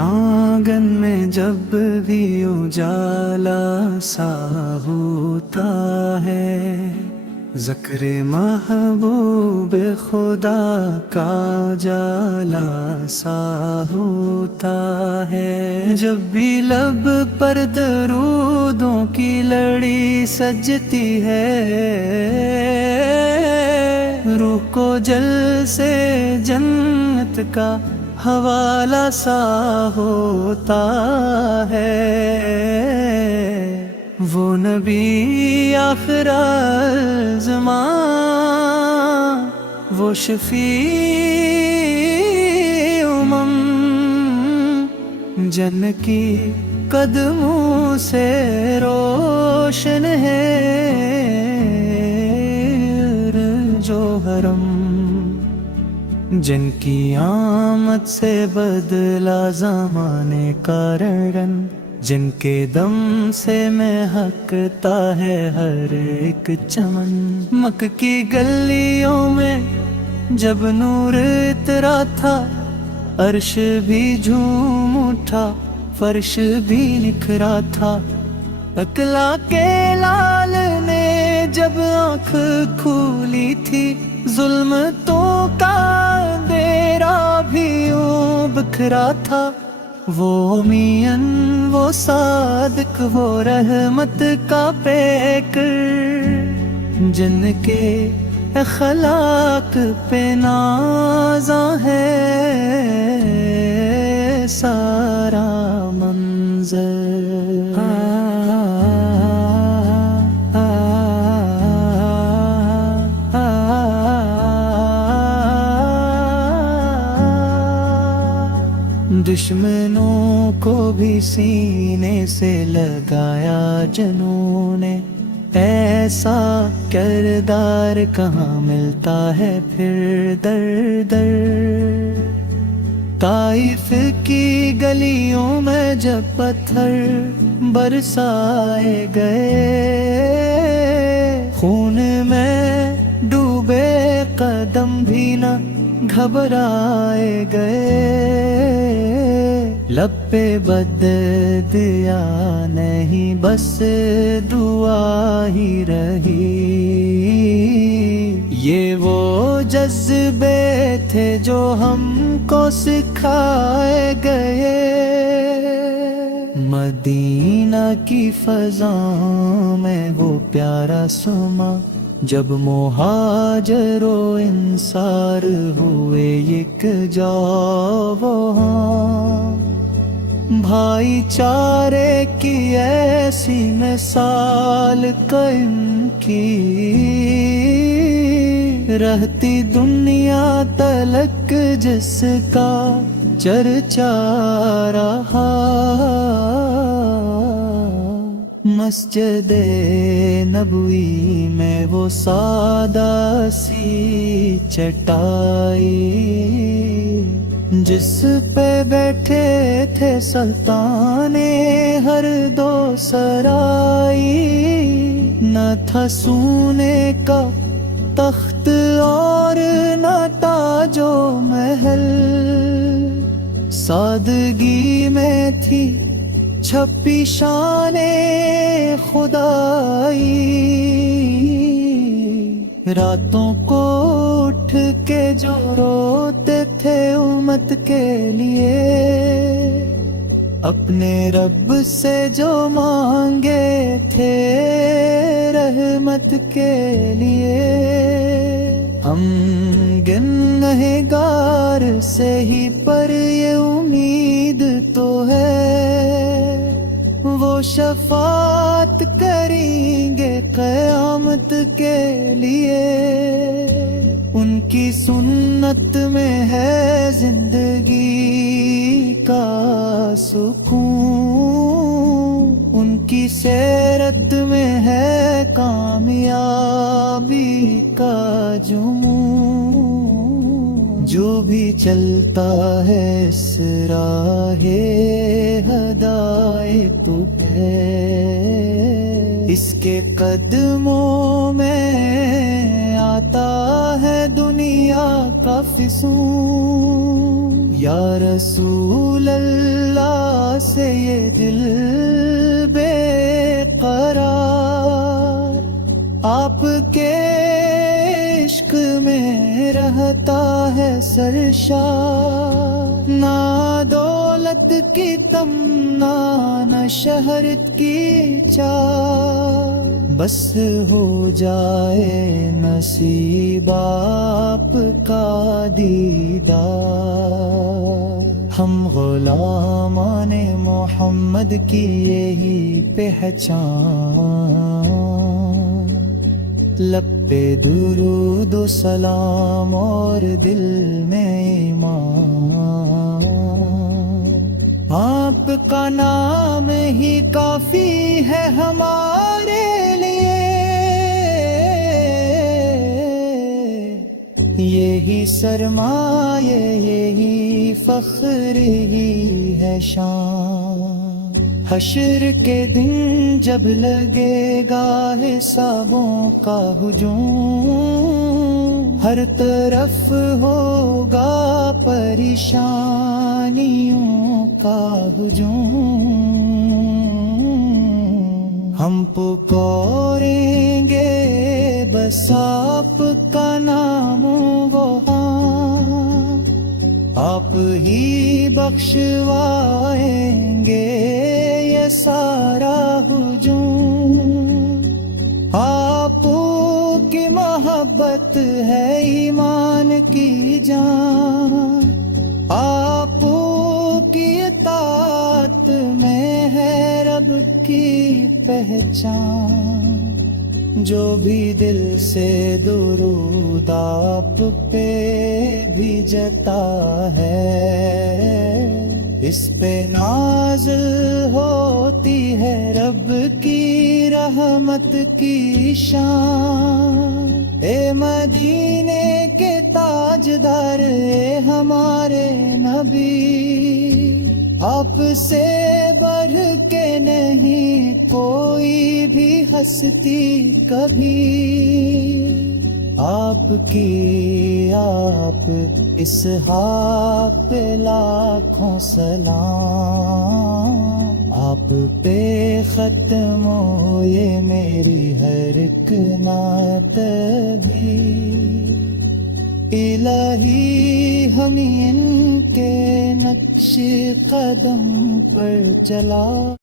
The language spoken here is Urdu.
آنگن میں جب بھی اجالا سا ہوتا ہے، ذکر محبوب خدا کا جالا سا ہوتا ہے۔ جب بھی لب پر درودوں کی لڑی سجتی ہے، روح کو جل سے جنت کا حوالہ سا ہوتا ہے۔ وہ نبی آخر الزمان، وہ شفیع امم، جن کی قدموں سے روشن ہے جو حرم، جن کی آمد سے بدلا زمانے کا رنگ، جن کے دم سے مہکتا ہے ہر ایک چمن۔ مکہ کی گلیوں میں جب نور اترا تھا، عرش بھی جھوم اٹھا، فرش بھی نکھرا تھا۔ اکلا کے لال نے جب آنکھ کھولی تھی، ظلمتوں کا اندھیرا بھی یوں بکھرا تھا۔ وہ مین، وہ صادق، وہ رحمت کا پیکر، جن کے اخلاق پہ نازاں ہے سارا منظر۔ دشمنوں کو بھی سینے سے لگایا جنوں نے، ایسا کردار کہاں ملتا ہے پھر در در۔ طائف کی گلیوں میں جب پتھر برسائے گئے، خون میں ڈوبے قدم بھی نہ گھبرائے گئے۔ لب پہ بد دیا نہیں، بس دعا ہی رہی۔ یہ وہ جذبے تھے جو ہم کو سکھائے گئے، مدینہ کی فضا میں وہ پیارا سما، جب مہاجر و انصار ہوئے یکجا وہاں۔ بھائی چارے کی ایسی مثال قائم کی، رہتی دنیا تلک جس کا چرچا رہا۔ مسجد نبوی میں وہ سادہ سی چٹائی، جس پہ بیٹھے تھے سلطان ہر دو سرائی، نہ تھا سونے کا تخت اور نہ تاج و محل، سادگی میں تھی چھپی شان خدائی۔ راتوں کو اٹھ کے جو روتے تھے امت کے لیے، اپنے رب سے جو مانگے تھے رحمت کے لیے، ہم گنہگار سے ہی پر یہ امید تو ہے، وہ شفاعت کریں گے قیامت کے لیے۔ ان کی سنت میں ہے زندگی کا سکون، ان کی سیرت میں ہے کامیابی کا جمون۔ جو بھی چلتا ہے اس راہ ہدایت ہے، اس کے قدموں میں آتا ہے دنیا کا فسون، یا رسول اللہ سے یہ دل بے قرار، آپ کے عشق میں رہتا ہے سرشار، نہ دولت کی تمنا نہ شہرت کی چاہ، بس ہو جائے نصیب آپ کا دیدار، ہم غلامان محمد کی یہی پہچان، لب پہ درود و سلام اور دل میں ایمان، آپ کا نام ہی کافی ہے ہمارے لیے، یہی سرمایہ یہی فخر ہی ہے شان، حشر کے دن جب لگے گا حسابوں کا ہجوم، ہر طرف ہوگا پریشانیوں کا ہجوم، ہم پکاریں گے بس آپ کا نام وہاں، آپ ہی بخشوائیں گے یہ سارا ہجوم، آپ کی محبت ہے ایمان کی جان، آپ کی اطاعت میں ہے رب کی پہچان، جو بھی دل سے درود آپ پہ بھیجتا ہے، اس پہ نازل ہوتی ہے رب کی رحمت کی شان، اے مدینے کے تاجدار اے ہمارے نبی، آپ سے بڑھ کے نہیں کوئی بھی ہستی کبھی، آپ کی آپ اسحاق پہ لاکھوں سلام، آپ پہ ختم ہو یہ میری ہر ایک نعت بھی، الہی ہم ان کے نقش قدم پر چلا۔